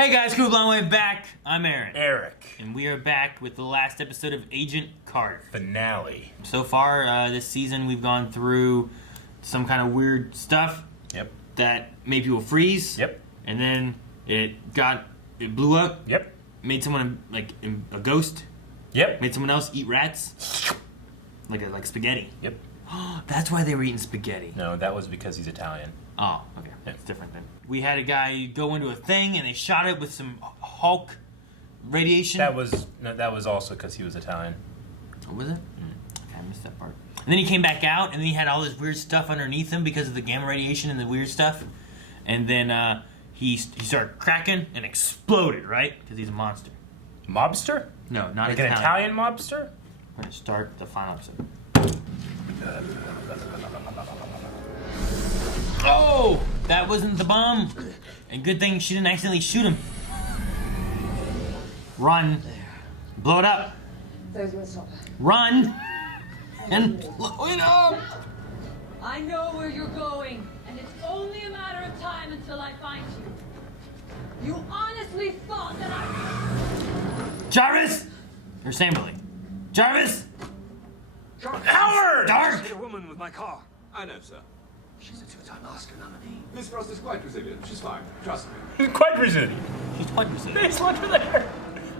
Hey guys, Cool Long Way back. I'm Aaron. Eric. And we are back with the last episode of Agent Carter. Finale. So far, this season, we've gone through some kind of weird stuff. Yep. That made people freeze. Yep. And then it blew up. Yep. Made someone like a ghost. Yep. Made someone else eat rats. Like spaghetti. Yep. That's why they were eating spaghetti. No, that was because he's Italian. Oh, okay. That's different then. We had a guy go into a thing and they shot it with some Hulk radiation. That was also because he was Italian. Oh, was it? Okay, I missed that part. And then he came back out and then he had all this weird stuff underneath him because of the gamma radiation and the weird stuff. And then he started cracking and exploded, right? Because he's a monster. Mobster? No, not like an Italian mobster? We're going to start the final episode. Oh! That wasn't the bomb. And good thing she didn't accidentally shoot him. Run. Blow it up. Those will stop. Run. And blow it up. I know where you're going, and it's only a matter of time until I find you. You honestly thought that I... Jarvis! Or Samberly. Jarvis! Howard! Dark! Hit a woman with my car. I know, sir. She's a two-time Oscar nominee. Miss Frost is quite resilient. She's fine. Trust me. He's quite resilient. She's quite resilient. They left her there.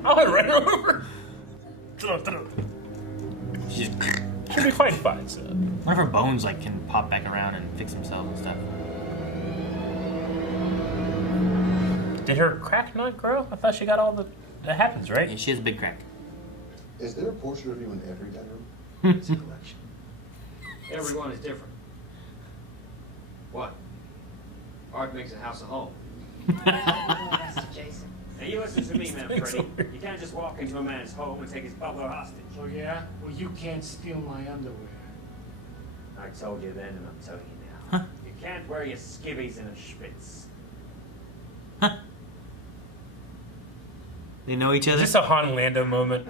I would run her over. She's... She'll be quite fine, so. One of her bones like can pop back around and fix themselves and stuff. Did her crack not grow? I thought she got all the... That happens, right? Yeah, she has a big crack. Is there a portrait of you in every bedroom? It's a collection. Everyone is different. What? Art makes a house a home. Jason. Now you listen to me, man, Freddie. You can't just walk into a man's home and take his butler hostage. Oh yeah? Well, you can't steal my underwear. I told you then, and I'm telling you now. Huh? You can't wear your skivvies in a schwitz. Huh? They know each Is other? this a Han Lando moment?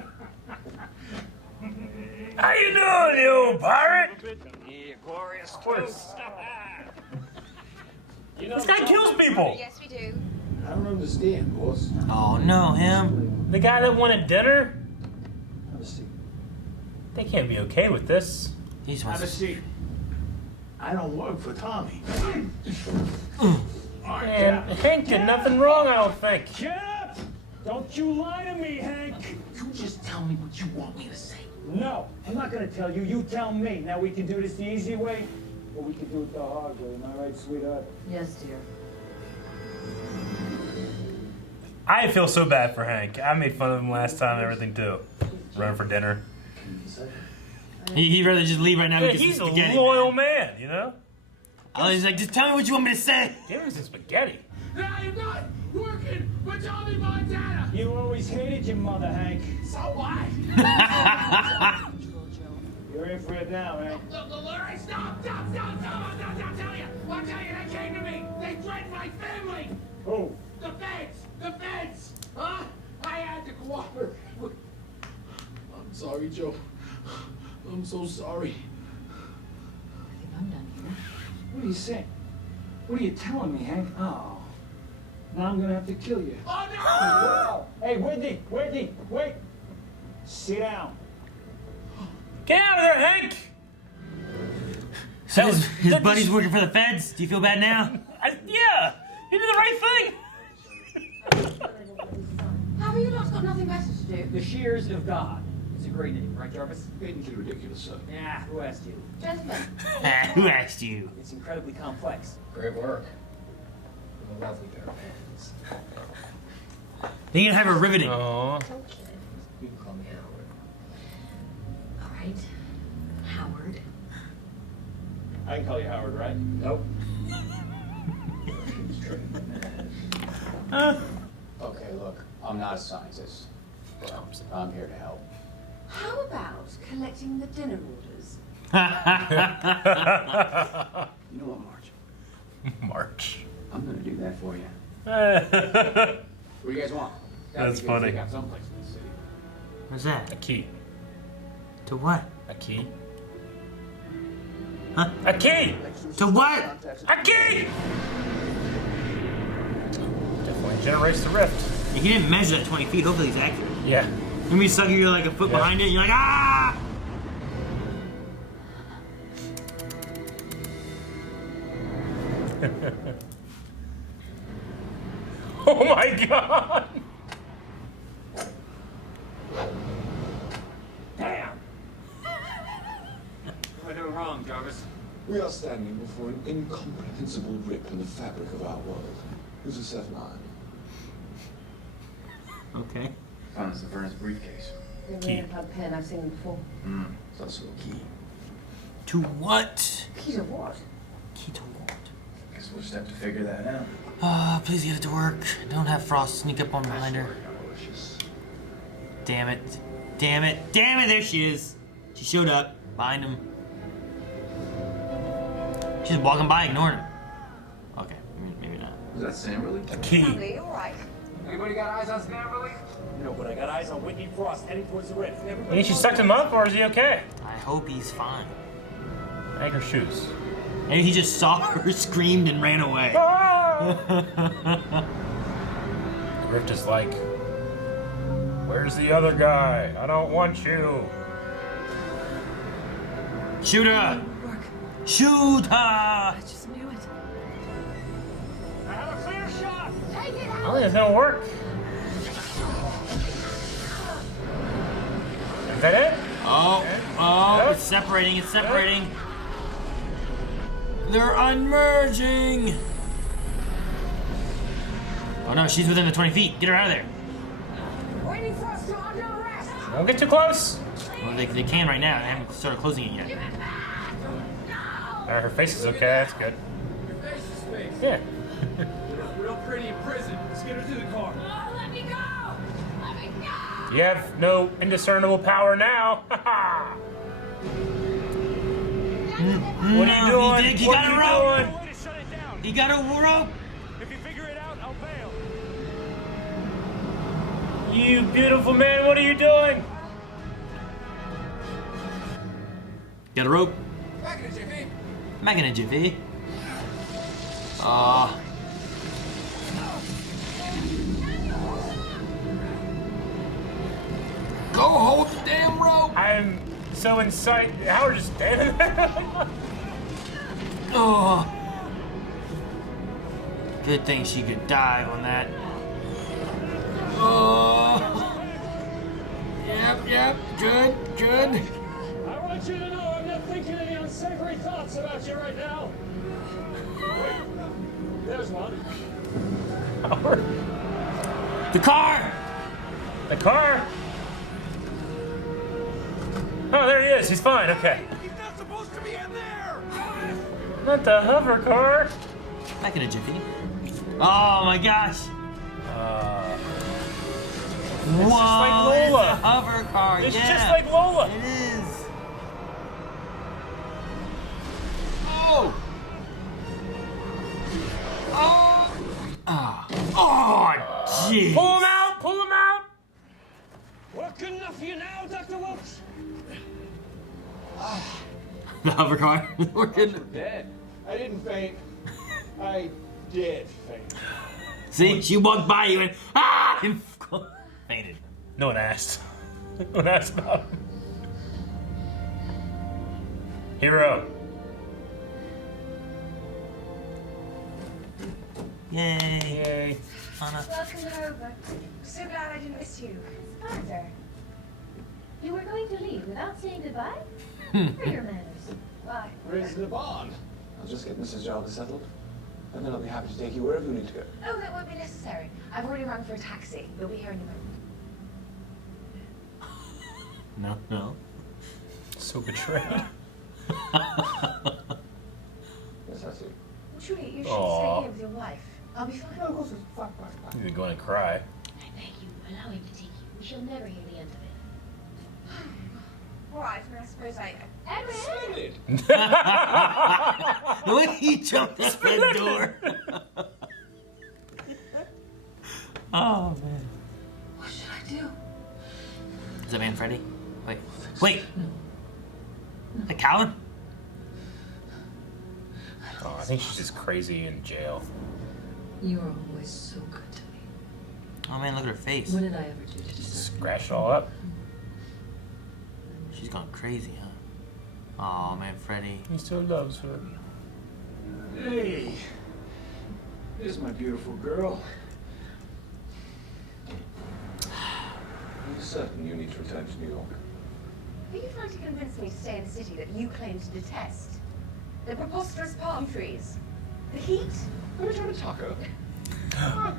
How you doing, you old pirate? Yeah, glorious. Of course. You know, This guy kills people. Yes, we do. I don't understand, boss. Oh no, him. The guy that wanted dinner? Have a seat. They can't be okay with this. He just Have a wants to... seat. I don't work for Tommy. Man, Hank did nothing wrong, I don't think. Get up! Don't you lie to me, Hank! You just tell me what you want me to say. No, I'm not gonna tell you. You tell me. Now we can do this the easy way, or we can do it the hard way. Am I right, sweetheart? Yes, dear. I feel so bad for Hank. I made fun of him last time and everything too. Running for dinner. He'd rather just leave right now Yeah, because he's a spaghetti. loyal man, you know? Oh, he's like, just tell me what you want me to say. Give him some spaghetti. I am not working for Tommy Montana. You always hated your mother, Hank. So what? You're in for it now, right? Look, Larry, stop. I'll tell you. They came to me. They threatened my family. Who? The feds. Huh? I had to cooperate. I'm sorry, Joe. I'm so sorry. I think I'm done here. What are you saying? What are you telling me, Hank? Oh. Now I'm gonna have to kill you. Oh, no! Wow. Hey, Whitney, wait. Sit down. Get out of there, Hank! So That was- his that buddy's just- working for the feds. Do you feel bad now? Yeah! He did the right thing! Have you not got nothing better to do? The Shears of God. It's a great name, right, Jarvis? Getting too ridiculous, sir. Yeah, who asked you? Gentlemen. Who asked you? It's incredibly complex. Great work. From a lovely pair of hands. They need to have her riveting. Aww. You can call me Howard. All right. Howard. I can call you Howard, right? Nope. Okay, look, I'm not a scientist, but I'm here to help. How about collecting the dinner orders? You know what, Marge? March. I'm gonna do that for you. A What do you guys want? That's funny. Got someplace in the city. What's that? key. To what? A key? Huh? A key! To what? A key! Definitely Generates the rift. He didn't measure that 20 feet. Hopefully he's accurate. Yeah. When you suck, you're like a foot behind it. You're like, ah! Oh my god! Damn! What am I doing wrong, Jarvis? We are standing before an incomprehensible rip in the fabric of our world. Who's a 7-9? Okay. Found this in Vernon's briefcase. Key. pen. I've seen it before. It's also a key. To what? Key to what? Key to what? Guess we'll just have to figure that out. Ah, please get it to work. Don't have Frost sneak up on behind her. Damn it. Damn it. Damn it, there she is. She showed up behind him. She's walking by, ignoring him. Okay, maybe not. Was that Sam really? A key. All right. Anybody got eyes on Sam, really? No, but I got eyes on Whitney Frost heading towards the rift. You think she sucked him up, or is he okay? I hope he's fine. Hang her shoes. Maybe he just saw her, screamed, and ran away. The rift is like, where's the other guy? I don't want you. Shoot her! Shoot her! I just knew it. I have a clear shot. Take it I out. don't think it's gonna work. Is that it? Oh, Yep. it's separating, it's separating. They're unmerging! Oh no, she's within the 20 feet. Get her out of there. Waiting for us to under arrest. Don't get too close. Well, they can right now. They haven't started closing it yet. Her face is okay, that's good. Your face is face. Yeah. You look real pretty in prison. Let's get her to the car. Oh, let me go. Let me go. You have no indiscernible power now. What are you doing? He What got are a you rope. doing? Way to shut it down. He got a rope. If you figure it out, I'll bail. You beautiful man, what are you doing? Got a rope. Back in a jiffy. Back in a jiffy. Go hold the damn rope. I'm so inside. Howard just standing there. Oh. Good thing she could dive on that. Oh. Yep. Good. I want you to know I'm not thinking any unsavory thoughts about you right now. Wait, there's one. Howard. The car. The car. Oh, there he is. He's fine. Okay. He's not supposed to be in there. Not the hover car. Back in a jiffy. Oh my gosh. It's just like Whoa, Lola. it's a hover car. It's yeah. just like Lola. It is. Oh. Oh, jeez. Pull him out. Pull him out. Working enough for you now, Dr. Wilkes? The hover car is working. Dead. I didn't faint. I did faint. See, she walked by you and and fainted. No one asked. No one asked about him. Hero. Yay. Yay. Anna. Welcome over. So glad I didn't miss you. Father, you were going to leave without saying goodbye? For your manners. Bye. Raise the barn. I'll just get Mrs. Jarvis settled, and then I'll be happy to take you wherever you need to go. Oh, that won't be necessary. I've already rung for a taxi. We'll be here in a moment. No. So betrayed. Yes, I see. Julie, you should Aw. stay here with your wife. I'll be fine. No, of course it's fine. You're going to cry. I beg you, allow him to take you. We shall never hear the end of it. All right, and I suppose I... Edwin! Splendid. The way he jumped out that door. Oh man. What should I do? Is that man Freddy? Wait. The Calvin? Oh, I think she's just crazy in jail. You're always so good to me. Oh man, look at her face. What did I ever do to deserve? Scratch it all up. She's gone crazy, huh? Oh man, Freddy. He still loves her. Hey, there's my beautiful girl. Are you certain you need to return to New York? Are you trying to convince me to stay in a city that you claim to detest? The preposterous palm trees? The heat? What are you trying to talk her?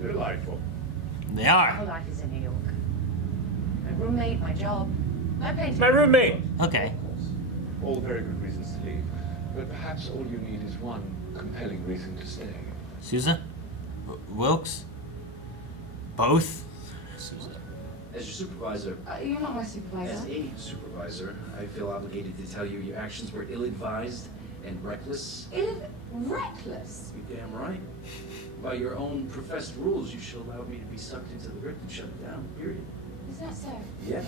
Delightful. They My are. whole life is in New York. My roommate, my job, my painting. My roommate. Okay. Of course. All very good reasons to leave. But perhaps all you need is one compelling reason to stay. Sousa? Wilkes? Both? Susan. As your supervisor, You're not my supervisor. as a supervisor, I feel obligated to tell you your actions were ill-advised and reckless. Reckless. You're damn right. By your own professed rules, you should allow me to be sucked into the rift and shut it down, period. Is that so? Yeah.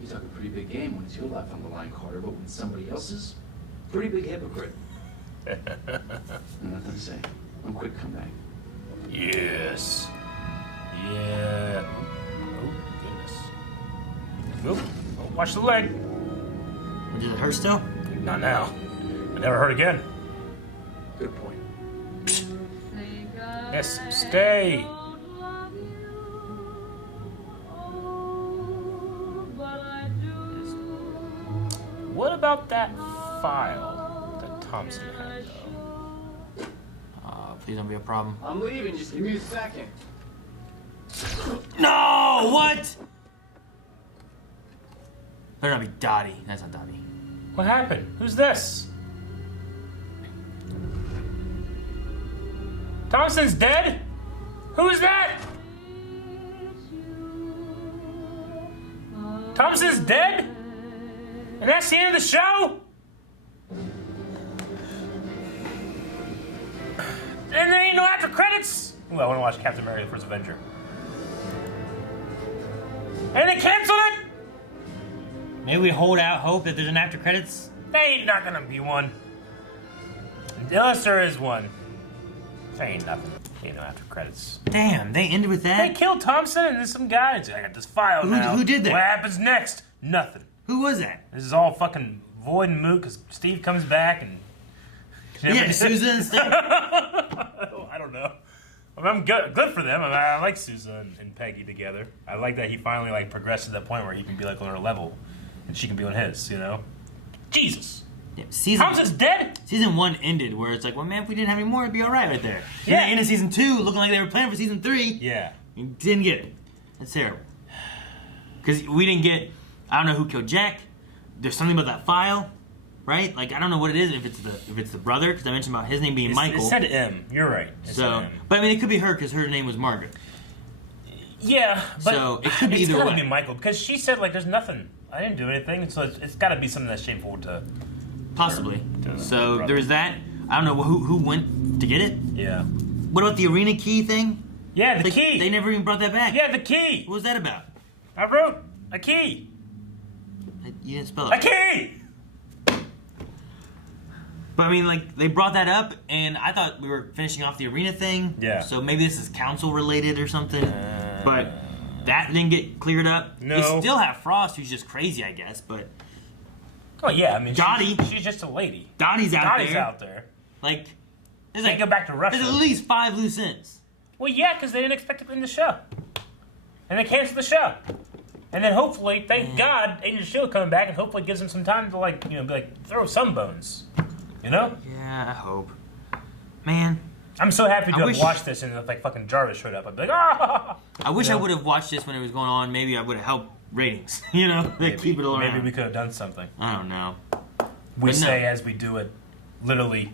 You talk a pretty big game when it's your life on the line, Carter, but when somebody else's, pretty big hypocrite. Nothing to say. I'm quick to come back. Yes. Yeah. Oh, goodness. Oh, watch the leg. Does it hurt still? Not now. I never hurt again. Good point. Yes, stay. What about that file that Thompson had, though? Please don't be a problem. I'm leaving. Just give me a second. No! What? Better not be Dottie. That's not Dottie. What happened? Who's this? Thompson's dead? Who's that? Thompson's dead? And that's the end of the show? And there ain't no after credits? Ooh, I want to watch Captain America: The First Avenger. And they canceled it? Maybe we hold out hope that there's an after credits. There ain't not gonna be one. Unless there is one. There ain't nothing. Ain't no after credits. Damn, they ended with They that? killed Thompson and there's some guy. I got this file now. Who did that? What happens next? Nothing. Who was that? This is all fucking void and moot because Steve comes back and. Yeah, Susan instead. I don't know. I mean, I'm good for them. I mean, I like Susan and Peggy together. I like that he finally like progressed to that point where he can be like on her level, and she can be on his. You know. Jesus. Yeah, Thompson's dead. Season 1 ended where it's like, well, man, if we didn't have any more, it'd be all right there. Yeah. And into season 2, looking like they were planning for season 3. Yeah. You didn't get it. That's terrible. Because we didn't get. I don't know who killed Jack. There's something about that file, right? Like I don't know what it is. If it's the brother, because I mentioned about his name being Michael. It said M. You're right. It said M. But I mean, it could be her because her name was Margaret. Yeah, but So, it could be either it's gotta way. be Michael because she said like there's nothing. I didn't do anything, so it's got to be something that's shameful to. Possibly. To So brother. there's that. I don't know who went to get it. Yeah. What about the arena key thing? Yeah, the key. They never even brought that back. Yeah, the key. What was that about? I wrote a key. You didn't spell A it. key. But I mean, like they brought that up, and I thought we were finishing off the arena thing. Yeah. So maybe this is council related or something. But that didn't get cleared up. No. They still have Frost, who's just crazy, I guess. But Oh yeah, I mean Dottie. She's just a lady. Dottie's out Dottie's there. out there. Like, there's They like go back to Russia. there's at least 5 loose ends. Well, yeah, because they didn't expect to end the show, and they canceled the show. And then hopefully, thank God, Agent Shield coming back and hopefully gives them some time to like, you know, be like throw some bones. You know? Yeah, I hope. Man, I'm so happy to I have wish- watched this and if like fucking Jarvis showed up. I'd be like, ah! I wish You I know? would have watched this when it was going on. Maybe I would have helped ratings. You know, they keep it all around. Maybe we could have done something. I don't know. We But no. say as we do it, literally,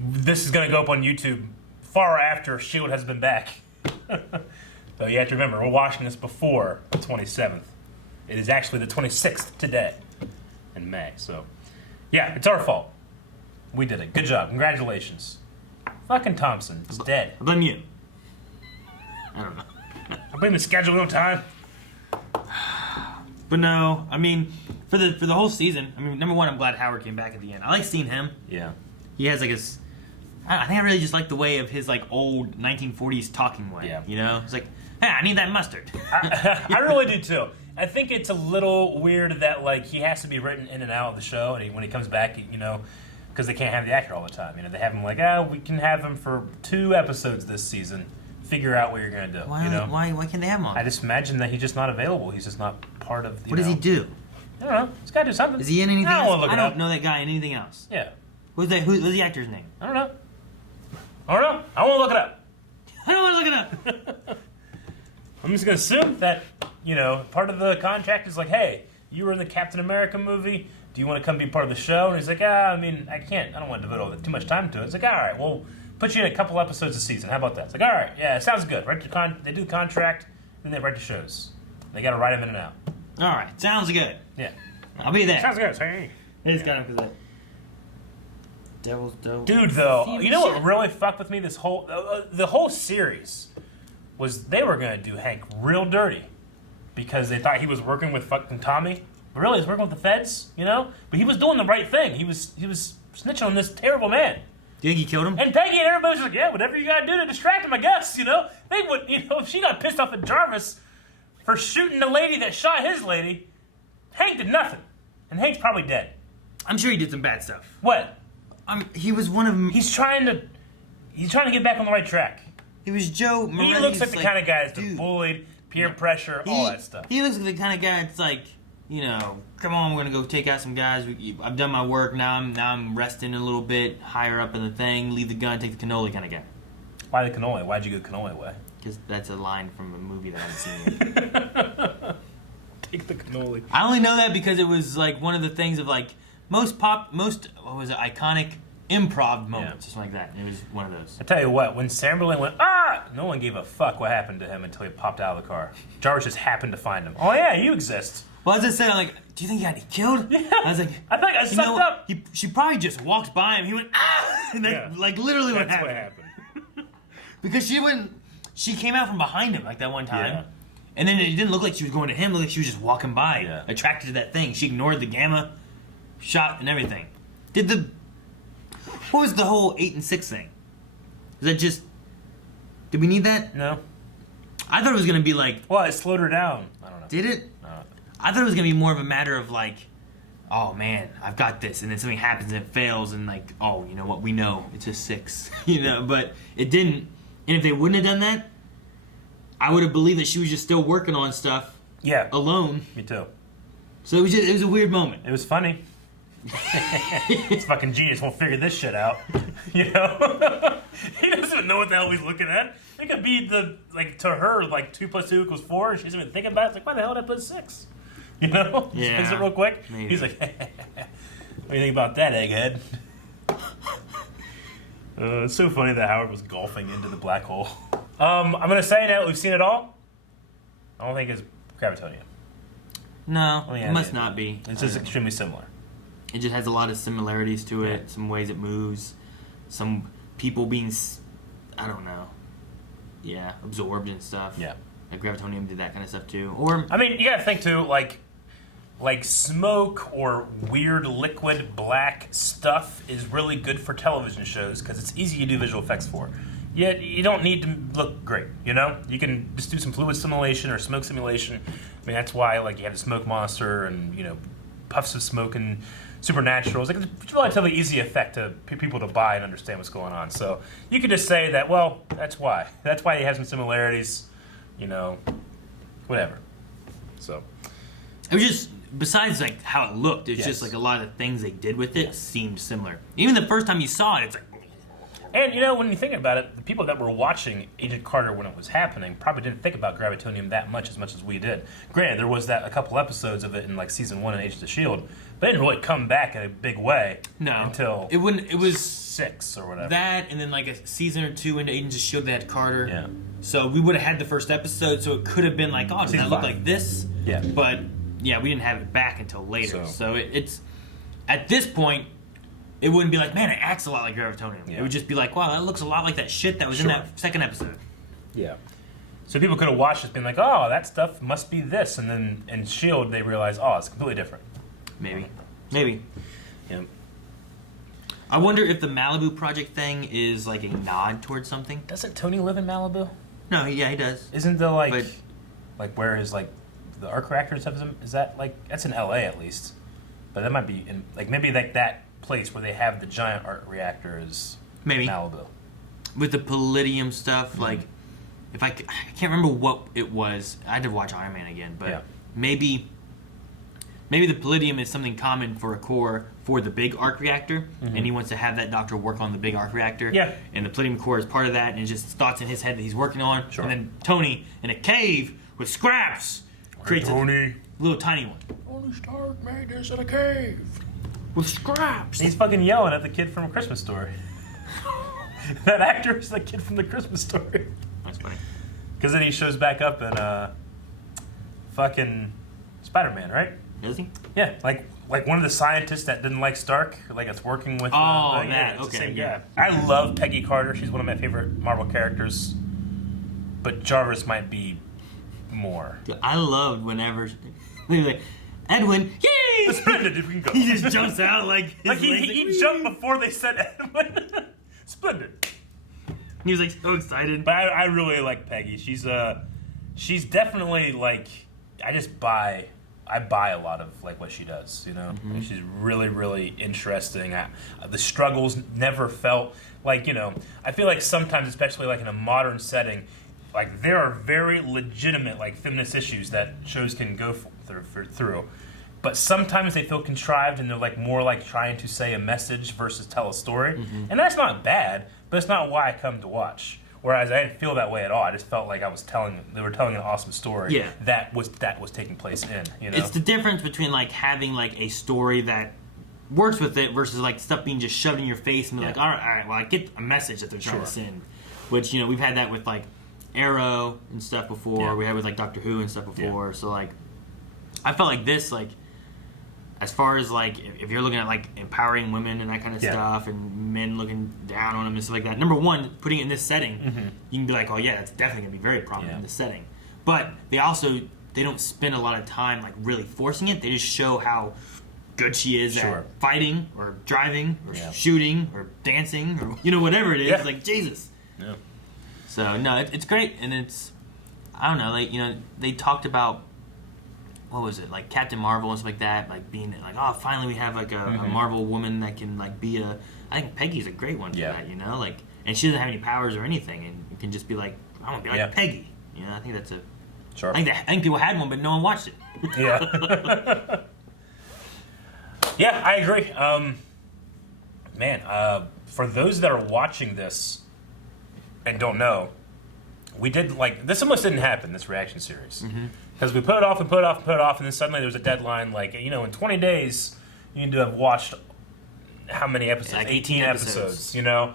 this is going to go up on YouTube far after S.H.I.E.L.D. has been back. So you have to remember, we're watching this before the 27th. It is actually the 26th today in May. So, yeah, it's our fault. We did it. Good job. Congratulations. Fucking Thompson is dead. I blame you. I don't know. I blame the schedule on time. But no, I mean, for the whole season, I mean, number one, I'm glad Howard came back at the end. I like seeing him. Yeah. He has like I think I really just like the way of his like old 1940s talking way. Yeah. You know, it's like, hey, I need that mustard. I really do too. I think it's a little weird that like he has to be written in and out of the show, and when he comes back, you know, because they can't have the actor all the time. You know, they have him like, we can have him for 2 episodes this season. Figure out what you're gonna do. Why? You know? Why can't they have him on? I just imagine that he's just not available. He's just not part of. What does he do? I don't know. He's got to do something. Is he in anything I don't else? want to look I it don't up. know that guy in anything else. Yeah. What's the actor's name? I don't know. I don't know. I want to look it up. I don't want to look it up. I'm just gonna assume that, you know, part of the contract is like, hey, you were in the Captain America movie. Do you want to come be part of the show? And he's like, I mean, I can't. I don't want to devote too much time to it. It's like, all right, well, put you in a couple episodes a season. How about that? It's like, all right, yeah, it sounds good. They do the contract, then they write the shows. They got to write them in and out. All right, sounds good. Yeah. I'll be there. Sounds good. Hey. It is kind of because Devil's Dope. Dude, though, you know what really fucked with me this whole the whole series was they were gonna do Hank real dirty because they thought he was working with fucking Tommy, but really he's working with the feds, you know. But he was doing the right thing. He was snitching on this terrible man. Do you think he killed him? And Peggy and everybody was like, yeah, whatever you gotta do to distract him, I guess, you know. They would, you know, if she got pissed off at Jarvis for shooting the lady that shot his lady, Hank did nothing, and Hank's probably dead. I'm sure he did some bad stuff. What? He was one of them. He's trying to get back on the right track. He was Joe. He looks like the kind of guy that's been bullied, peer pressure, all that stuff. He looks like the kind of guy that's like, you know, come on, we're gonna go take out some guys. I've done my work. Now I'm resting a little bit higher up in the thing. Leave the gun, take the cannoli kind of guy. Why the cannoli? Why'd you go cannoli way? Because that's a line from a movie that I haven't seen. Take the cannoli. I only know that because it was like one of the things of like most what was it, iconic improv moments, or something like that. And it was one of those. I tell you what, when Chamberlain went, no one gave a fuck what happened to him until he popped out of the car. Jarvis just happened to find him. Oh yeah, you exist. Well, as I said, I'm like, do you think he got killed? Yeah. I was like, I think I sucked up. She probably just walked by him. He went, and then, like literally what That's happened. what happened. Because she came out from behind him like that one time. Yeah. And then it didn't look like she was going to him. It looked like she was just walking by, Yeah. attracted to that thing. She ignored the gamma shot and everything. What was the whole 8 and 6 thing? Is that just, did we need that? No. I thought it was going to be like, Well, it slowed her down. I don't know. did it? No. I thought it was going to be more of a matter of like, oh man, I've got this. And then something happens and it fails and like, oh, you know what, we know. It's a 6. You know, but it didn't. And if they wouldn't have done that, I would have believed that she was just still working on stuff Yeah. alone. Me too. So it was a weird moment. It was funny. It's fucking genius. We'll figure this shit out. You know? He doesn't even know what the hell he's looking at. It could be to her, 2 + 2 = 4. She doesn't even think about it. It's like, why the hell did I put 6? You know? Yeah. Just fix it real quick. Maybe. He's like, what do you think about that, egghead? It's so funny that Howard was golfing into the black hole. I'm going to say now that we've seen it all. I don't think it's Gravitonium. No, Oh, yeah, it must yeah. not be. It's just extremely similar. It just has a lot of similarities to it. Some ways it moves. Some people being, I don't know. Yeah, absorbed and stuff. Yeah. Like Gravitonium did that kind of stuff too. Or I mean, you gotta think too, like smoke or weird liquid black stuff is really good for television shows because it's easy to do visual effects for. Yet you don't need to look great, you know? You can just do some fluid simulation or smoke simulation. I mean, that's why you have the smoke monster and, puffs of smoke and Supernatural. It's a relatively easy effect to people to buy and understand what's going on. So you could just say that, well, that's why. That's why you have some similarities, whatever. So it was just, besides how it looked, it's just a lot of the things they did with it seemed similar. Even the first time you saw it, it's like. And, when you think about it, the people that were watching Agent Carter when it was happening probably didn't think about Gravitonium that much as we did. Granted, there was a couple episodes of it in season 1 of Agents of S.H.I.E.L.D., but it didn't really come back in a big way until it was 6 or whatever. That, and then a season or 2 into Agents of S.H.I.E.L.D. they had Carter. Yeah. So we would have had the first episode, so it could have been does that look like this? Yeah. But, yeah, we didn't have it back until later. So it's, at this point, it wouldn't be like, man, it acts a lot like Gravitonium. Yeah. It would just be like, wow, that looks a lot like that shit that was in that second episode. Yeah. So people could have watched this being like, oh, that stuff must be this. And then in S.H.I.E.L.D., they realize, oh, it's completely different. Maybe. Yeah. I wonder if the Malibu Project thing is like a nod towards something. Doesn't Tony live in Malibu? No, he does. Isn't the like, But- like where his like the arc reactor and stuff is that like that's in L.A. at least, but that might be in like maybe like that place where they have the giant arc reactor is Maybe. Malibu. With the palladium stuff, like, if I can't remember what it was. I had to watch Iron Man again, but Yeah. maybe the palladium is something common for a core for the big arc reactor, and he wants to have that doctor work on the big arc reactor. Yeah. And the palladium core is part of that, and it's just thoughts in his head that he's working on. Sure. And then Tony, in a cave with scraps, creates a little tiny one. Tony Stark made this in a cave. With scraps. He's fucking yelling at the kid from A Christmas Story. That actor is the kid from The Christmas Story. That's funny. Because then he shows back up in fucking Spider-Man, right? Is he? Yeah, like one of the scientists that didn't like Stark, like it's working with. Oh, yeah, that, it's the okay, same yeah. guy. I love Peggy Carter. She's one of my favorite Marvel characters. But Jarvis might be more. Dude, I loved whenever they were like, Edwin, yay! Splendid if we can go. He just jumps out like his legs he jumped before they said Edwin. Splendid. He was like so excited. But I really like Peggy. She's definitely like I buy a lot of like what she does, you know. Mm-hmm. She's really, really interesting. The struggles never felt like, you know, I feel like sometimes, especially like in a modern setting, like there are very legitimate like feminist issues that shows can go through. But sometimes they feel contrived and they're like more like trying to say a message versus tell a story. Mm-hmm. And that's not bad, but it's not why I come to watch. Whereas I didn't feel that way at all. I just felt like they were telling an awesome story. Yeah. That was taking place in, you know. It's the difference between like having like a story that works with it versus like stuff being just shoved in your face and be like, all right, well I get a message that they're trying to send. Which, you know, we've had that with like Arrow and stuff before. Yeah. We had with like Doctor Who and stuff before. Yeah. So like I felt like this, like, as far as like if you're looking at like empowering women and that kind of stuff and men looking down on them and stuff like that, number one, putting it in this setting, you can be like, oh yeah, that's definitely gonna be very prominent in this setting. But they don't spend a lot of time like really forcing it. They just show how good she is at fighting or driving or shooting or dancing or, you know, whatever it is. Yeah. Like, Jesus. Yeah. So no, it's great, and it's, I don't know, like, you know, they talked about, what was it, like Captain Marvel and stuff like that, like being like, oh, finally we have like a Marvel woman that can like be a, I think Peggy's a great one for that, you know, like, and she doesn't have any powers or anything, and you can just be like, I want to be like Peggy, you know. I think that's a, Sure. I think people had one, but no one watched it. Yeah. Yeah, I agree. Man, for those that are watching this and don't know, we did like this almost didn't happen, this reaction series, because we put it off and put it off and put it off, and then suddenly there was a deadline. Like, you know, in 20 days you need to have watched how many episodes? Like 18 episodes. You know,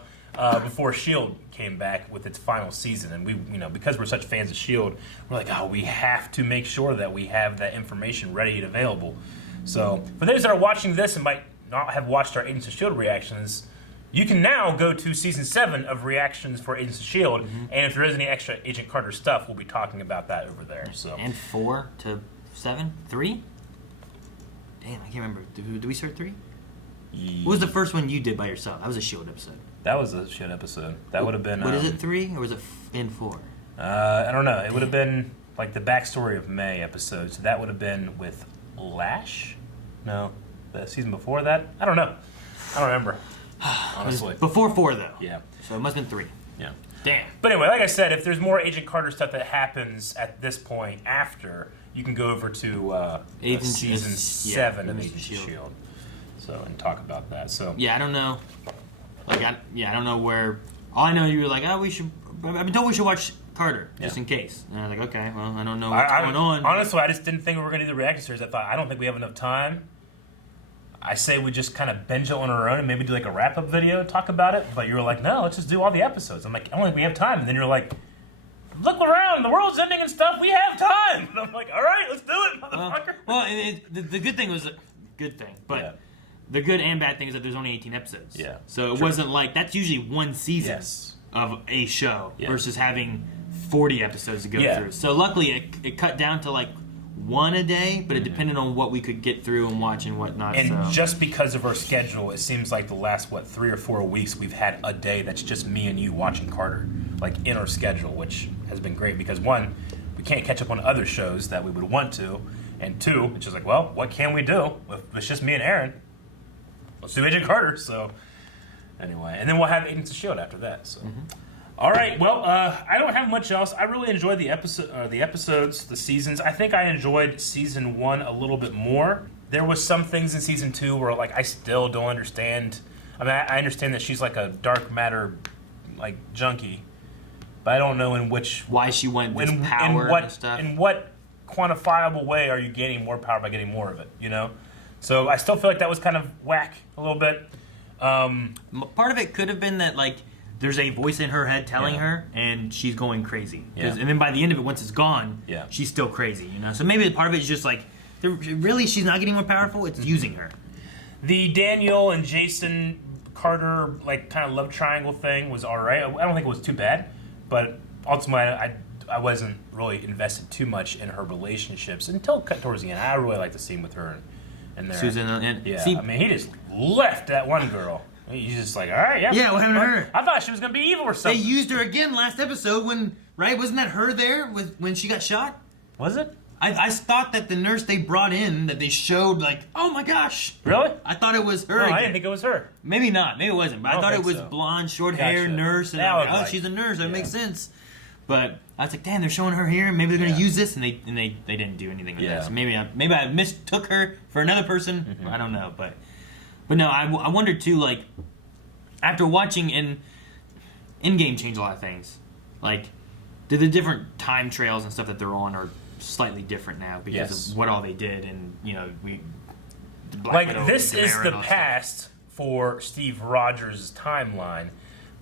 before Shield came back with its final season, and we, you know, because we're such fans of Shield, we're like, oh, we have to make sure that we have that information ready and available. So for those that are watching this and might not have watched our Agents of Shield reactions, you can now go to season 7 of reactions for Agents of Shield, and if there is any extra Agent Carter stuff, we'll be talking about that over there. So And 4 to 7, 3. Damn, I can't remember. Did we start 3? What was the first one you did by yourself? That was a Shield episode. That was a Shield episode. That would have been. What is it, 3 or was it in 4? I don't know. It would have been like the backstory of May episode. So that would have been with Lash. No, the season before that. I don't know. I don't remember. Honestly, Before 4 though. Yeah. So it must have been 3. Yeah. Damn. But anyway, like I said, if there's more Agent Carter stuff that happens at this point after, you can go over to season 7 of Agents of Shield. So and talk about that. So yeah, I don't know. Like I don't know where. All I know, you were like, oh, we should. I mean, we should watch Carter just in case. And I was like, okay, well, I don't know what's going on. Honestly, I just didn't think we were going to do the reaction series. I thought, I don't think we have enough time. I say we just kind of binge it on our own and maybe do like a wrap-up video, talk about it. But you were like, no, let's just do all the episodes. I'm like, I don't think we have time. And then you're like, look around, the world's ending and stuff. We have time. And I'm like, all right, let's do it, motherfucker. Well, the good thing was a good thing, but the good and bad thing is that there's only 18 episodes. Yeah. So it wasn't like, that's usually one season of a show versus having 40 episodes to go through. So luckily it cut down to like one a day, but it depended on what we could get through and watch and whatnot. And so. just because of our schedule, it seems like the last 3 or 4 weeks we've had a day that's just me and you watching Carter, like in our schedule, which has been great because one, we can't catch up on other shows that we would want to, and two, it's just like, well, what can we do if it's just me and Aaron? Let's do Agent Carter. So anyway, and then we'll have Agents of S.H.I.E.L.D. after that. So. All right. Well, I don't have much else. I really enjoyed the episodes, the seasons. I think I enjoyed season 1 a little bit more. There was some things in season 2 where like I still don't understand. I mean, I understand that she's like a dark matter, like junkie, but I don't know why she went this power and stuff. In what quantifiable way are you gaining more power by getting more of it? You know. So I still feel like that was kind of whack a little bit. Part of it could have been that like. There's a voice in her head telling her, and she's going crazy. And then by the end of it, once it's gone, she's still crazy, you know? So maybe part of it is just like, really, she's not getting more powerful, it's using her. The Daniel and Jason Carter, like, kind of love triangle thing was all right. I don't think it was too bad, but ultimately, I wasn't really invested too much in her relationships until towards the end. I really like the scene with her and there. Susan, and I mean, he just left that one girl. He's just like, all right, yeah. Yeah, what happened to her? I thought she was going to be evil or something. They used her again last episode when, right? Wasn't that her there when she got shot? Was it? I thought that the nurse they brought in, that they showed, like, oh my gosh. Really? I thought it was her No, again. I didn't think it was her. Maybe not. Maybe it wasn't. But I thought it was blonde, short hair, nurse. And I'm like, oh, she's a nurse. That makes sense. But I was like, damn, they're showing her here. Maybe they're going to use this. And they didn't do anything with that. So maybe I mistook her for another person. Mm-hmm. I don't know. But no, I wondered, too, like, after watching In-Game change a lot of things. Like, the different time trails and stuff that they're on are slightly different now because of what all they did. And, you know, this is the past for Steve Rogers' timeline.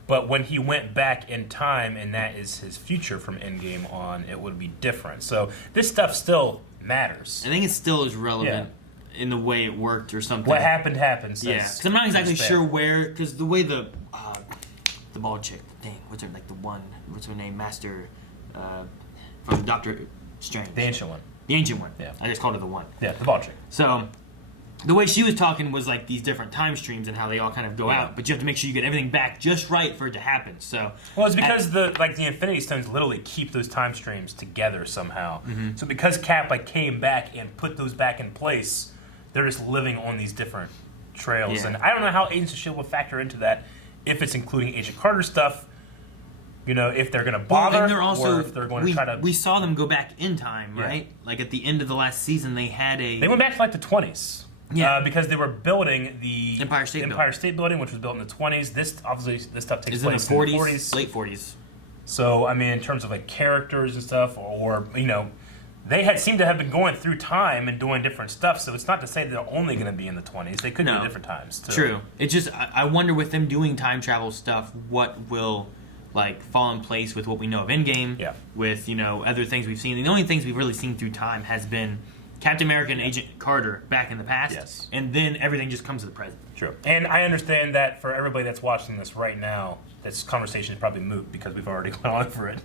But when he went back in time, and that is his future from Endgame on, it would be different. So this stuff still matters. I think it still is relevant in the way it worked or something. What happened happens. Yeah, because I'm not exactly sure where, because the way the bald chick, what's her name, Master, from Doctor Strange. The Ancient One. The Ancient One. Yeah. I just called her the one. Yeah, the bald chick. So, the way she was talking was like these different time streams and how they all kind of go out, but you have to make sure you get everything back just right for it to happen. So, well, it's because the Infinity Stones literally keep those time streams together somehow. Mm-hmm. So because Cap came back and put those back in place, they're just living on these different trails. Yeah. And I don't know how Agents of S.H.I.E.L.D. will factor into that, if it's including Agent Carter stuff, you know, if they're going to bother, or if they're going to try to... We saw them go back in time, right? Like at the end of the last season, they had a... They went back to like the 20s. Yeah. Because they were building the Empire State Building, which was built in the 20s. This stuff takes place in the 40s. Late 40s. So, I mean, in terms of like characters and stuff, or you know... They seemed to have been going through time and doing different stuff, so it's not to say they're only going to be in the 20s. They could do different times, too. True. It's just, I wonder with them doing time travel stuff, what will, like, fall in place with what we know of Endgame, with, you know, other things we've seen. The only things we've really seen through time has been Captain America and Agent Carter back in the past, and then everything just comes to the present. True. And I understand that for everybody that's watching this right now, this conversation is probably moot because we've already gone on for it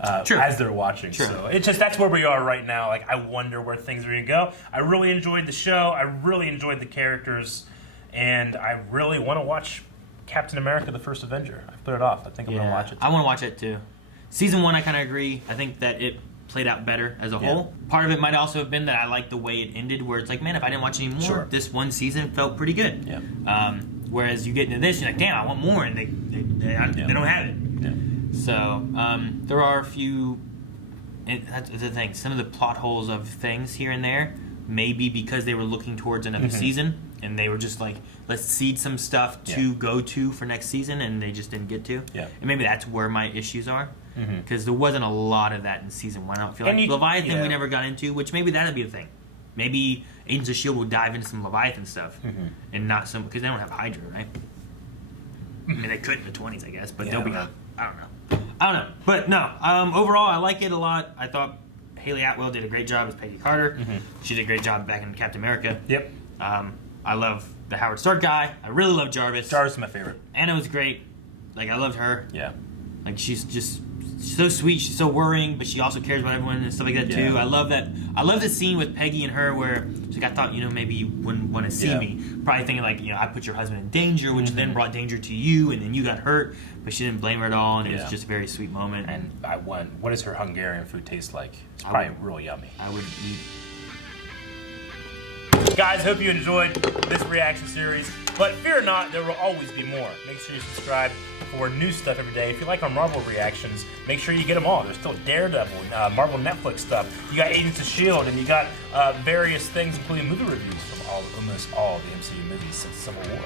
as they're watching. Sure. So it's just, that's where we are right now. Like, I wonder where things are going to go. I really enjoyed the show. I really enjoyed the characters. And I really want to watch Captain America, the First Avenger. I put it off. I think I'm going to watch it. I want to watch it too. Season 1, I kind of agree. I think that it played out better as a whole. Part of it might also have been that I liked the way it ended, where it's like, man, if I didn't watch any more, this one season felt pretty good. Yeah. Whereas you get into this, you're like, damn, I want more, and they don't have it. Yeah. So there are a few, and that's the thing, some of the plot holes of things here and there, maybe because they were looking towards another season, and they were just like, let's seed some stuff to go to for next season, and they just didn't get to. Yeah. And maybe that's where my issues are. Because there wasn't a lot of that in season 1. I don't feel like Leviathan we never got into, which maybe that'd be the thing. Maybe Agents of S.H.I.E.L.D. will dive into some Leviathan stuff, and not some, because they don't have Hydra, right? I mean, they could in the 20s, I guess, but they'll be. I don't know, but no. Overall, I like it a lot. I thought Haley Atwell did a great job as Peggy Carter. She did a great job back in Captain America. Yep. I love the Howard Stark guy. I really love Jarvis. Jarvis is my favorite. Anna was great. Like, I loved her. Yeah. Like, she's just so sweet. She's so worrying, but she also cares about everyone and stuff like that too. Yeah. I love that. I love the scene with Peggy and her where she's like, I thought, maybe you wouldn't want to see me. Probably thinking like, I put your husband in danger, which then brought danger to you, and then you got hurt. But she didn't blame her at all, and it was just a very sweet moment. And I won. What does her Hungarian food taste like? It's probably real yummy. I would eat. Guys, hope you enjoyed this reaction series. But fear not, there will always be more. Make sure you subscribe for new stuff every day. If you like our Marvel reactions, make sure you get them all. There's still Daredevil, Marvel Netflix stuff. You got Agents of S.H.I.E.L.D., and you got various things, including movie reviews from almost all the MCU movies since Civil War.